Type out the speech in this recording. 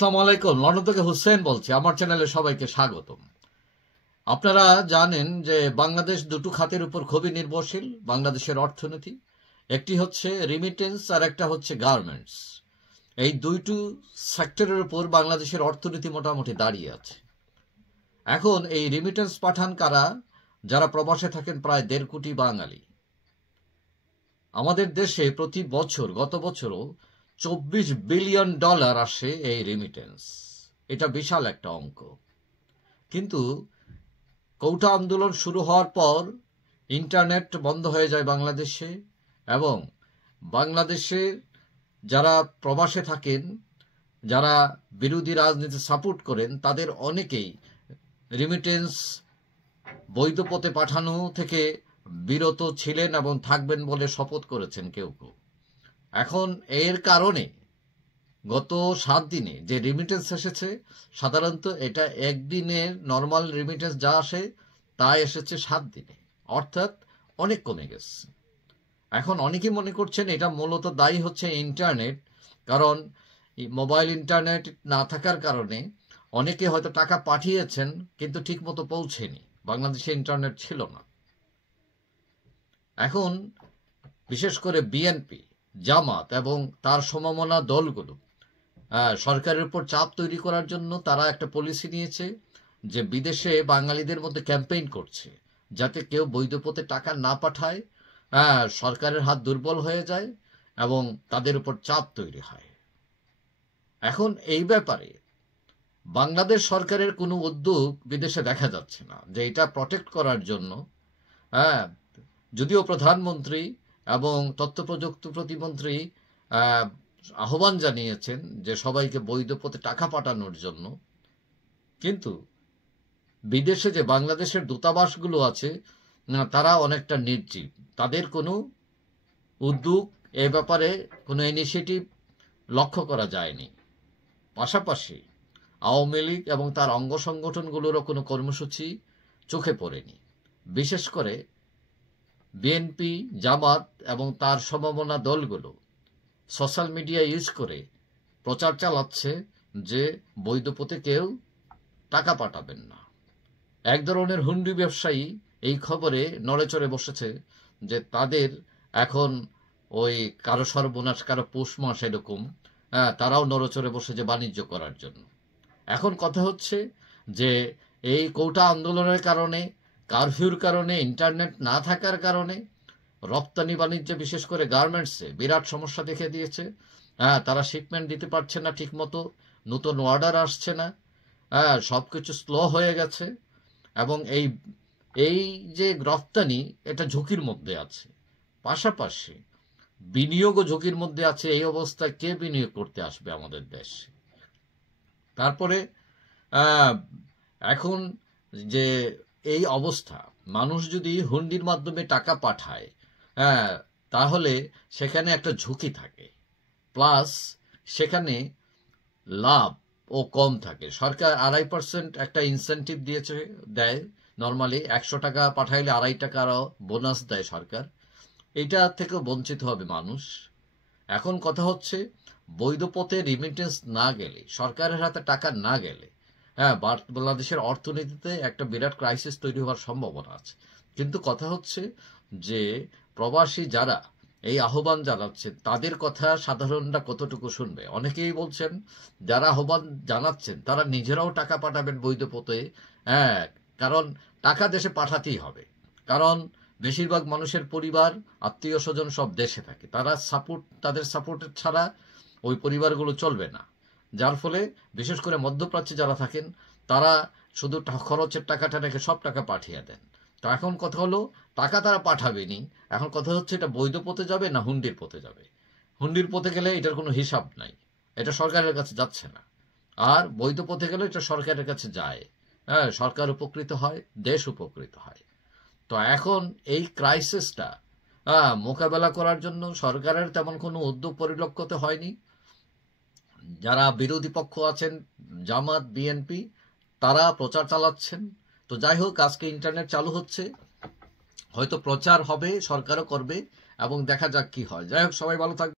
আসসালামু আলাইকুম। লন্ডন থেকে হুসেন বলছি। আমার চ্যানেলে সবাইকে স্বাগতম। আপনারা জানেন যে বাংলাদেশ দুটো খাতের উপর খুবই নির্ভরশীল বাংলাদেশের অর্থনীতি। একটি হচ্ছে রিমিটেন্স আর একটা হচ্ছে গার্মেন্টস। এই দুইটো সেক্টরের উপর বাংলাদেশের অর্থনীতি মোটামুটি দাঁড়িয়ে আছে। এখন এই রিমিটেন্স পাঠান কারা? যারা প্রবাসে থাকেন প্রায় 1.5 কোটি বাঙালি। আমাদের দেশে প্রতি বছর, গত বছরও $24 বিলিয়ন আসে এই রিমিটেন্স। এটা বিশাল একটা অঙ্ক। কিন্তু কোটা আন্দোলন শুরু হওয়ার পর ইন্টারনেট বন্ধ হয়ে যায় বাংলাদেশে, এবং বাংলাদেশে যারা প্রবাসে থাকেন, যারা বিরোধী রাজনীতি সাপোর্ট করেন, তাদের অনেকেই রিমিটেন্স বৈধ পথে পাঠানো থেকে বিরত ছিলেন এবং থাকবেন বলে শপথ করেছেন কেউ কেউ। এখন এর কারণে গত 7 দিনে যে রিমিটেন্স এসেছে, সাধারণত এটা একদিনের নর্মাল রিমিটেন্স যা আসে তা এসেছে 7 দিনে, অর্থাৎ অনেক কমে গেছে। এখন অনেকে মনে করছেন এটা মূলত দায়ী হচ্ছে ইন্টারনেট, কারণ মোবাইল ইন্টারনেট না থাকার কারণে অনেকে হয়তো টাকা পাঠিয়েছেন কিন্তু ঠিক মতো পৌঁছেনি, বাংলাদেশে ইন্টারনেট ছিল না। এখন বিশেষ করে বিএনপি, জামাত এবং তার সমমনা দলগুলো সরকারের উপর চাপ তৈরি করার জন্য তারা একটা পলিসি নিয়েছে যে বিদেশে বাঙালিদের মধ্যে ক্যাম্পেইন করছে যাতে কেউ বৈধ পথে টাকা না পাঠায়, সরকারের হাত দুর্বল হয়ে যায় এবং তাদের উপর চাপ তৈরি হয়। এখন এই ব্যাপারে বাংলাদেশ সরকারের কোনো উদ্যোগ বিদেশে দেখা যাচ্ছে না যে এটা প্রটেক্ট করার জন্য। যদিও প্রধানমন্ত্রী এবং তথ্য প্রযুক্তি প্রতিমন্ত্রী আহ্বান জানিয়েছেন যে সবাইকে বৈধ পথে টাকা পাঠানোর জন্য, কিন্তু বিদেশে যে বাংলাদেশের দূতাবাসগুলো আছে তারা অনেকটা নির্জীব। তাদের কোনো উদ্যোগ, এ ব্যাপারে কোনো ইনিশিয়েটিভ লক্ষ্য করা যায়নি। পাশাপাশি আওয়ামী লীগ এবং তার অঙ্গ সংগঠনগুলোরও কোনো কর্মসূচি চোখে পড়েনি। বিশেষ করে বিএনপি, জামাত এবং তার সমমনা দলগুলো সোশ্যাল মিডিয়া ইউজ করে প্রচার চালাচ্ছে যে বৈধ পথে কেউ টাকা পাঠাবেন না। এক ধরনের হুন্ডি ব্যবসায়ী এই খবরে নড়েচড়ে বসেছে যে তাদের এখন ওই কারো সর্বনাশ কারো পৌষ মাস এরকম, তারাও নড়েচড়ে বসেছে বাণিজ্য করার জন্য। এখন কথা হচ্ছে যে এই কোটা আন্দোলনের কারণে, কারফিউর কারণে, ইন্টারনেট না থাকার কারণে রপ্তানি বাণিজ্যে বিশেষ করে গার্মেন্টসে বিরাট সমস্যা দেখে দিয়েছে। তারা শিপমেন্ট দিতে পারছে না ঠিক মতো, নতুন অর্ডার আসছে না, সবকিছু স্লো হয়ে গেছে এবং এই যে রপ্তানি এটা ঝুঁকির মধ্যে আছে। পাশাপাশি বিনিয়োগও ঝুঁকির মধ্যে আছে। এই অবস্থায় কে বিনিয়োগ করতে আসবে আমাদের দেশে? তারপরে এখন যে এই অবস্থা, মানুষ যদি হুন্ডির মাধ্যমে টাকা পাঠায় তাহলে সেখানে একটা ঝুঁকি থাকে, প্লাস সেখানে লাভ ও কম থাকে। সরকার 2.5% একটা ইনসেন্টিভ দেয়। নর্মালি 100 টাকা পাঠাইলে 2.5 টাকা বোনাস দেয় সরকার। এটা থেকে বঞ্চিত হবে মানুষ। এখন কথা হচ্ছে বৈধ পথে রিমিটেন্স না গেলে, সরকারের হাতে টাকা না গেলে বাংলাদেশের অর্থনীতিতে একটা বিরাট ক্রাইসিস তৈরি হওয়ার সম্ভাবনা আছে। কিন্তু কথা হচ্ছে যে প্রবাসী যারা এই আহ্বান জানাচ্ছেন তাদের কথা সাধারণরা কতটুকু শুনবে? অনেকেই বলছেন যারা আহ্বান জানাচ্ছেন তারা নিজেরাও টাকা পাঠাবেন বৈধ পথে, কারণ টাকা দেশে পাঠাতেই হবে, কারণ বেশিরভাগ মানুষের পরিবার, আত্মীয় স্বজন সব দেশে থাকে। তাদের সাপোর্ট ছাড়া ওই পরিবারগুলো চলবে না। যার ফলে বিশেষ করে মধ্যপ্রাচ্যে যারা থাকেন তারা শুধু খরচের টাকাটা রেখে সব টাকা পাঠিয়ে দেন। তো এখন কথা হলো টাকা তারা পাঠাবেনি, এখন কথা হচ্ছে এটা বৈধ পথে যাবে না হুন্ডির পথে যাবে। হুন্ডির পথে গেলে এটার কোনো হিসাব নাই, এটা সরকারের কাছে যাচ্ছে না। আর বৈধ পথে গেলে এটা সরকারের কাছে যায়, সরকার উপকৃত হয়, দেশ উপকৃত হয়। তো এখন এই ক্রাইসিসটা মোকাবেলা করার জন্য সরকারের তেমন কোনো উদ্যোগ পরিলক্ষিত হয়নি। যারা বিরোধী পক্ষ আছেন, জামাত, বিএনপি, তারা প্রচার চালাচ্ছেন। তো যাই হোক, আজকে ইন্টারনেট চালু হচ্ছে, হয়তো প্রচার হবে, সরকারও করবে এবং দেখা যাক কি হয়। যাই হোক, সবাই ভালো থাকবে।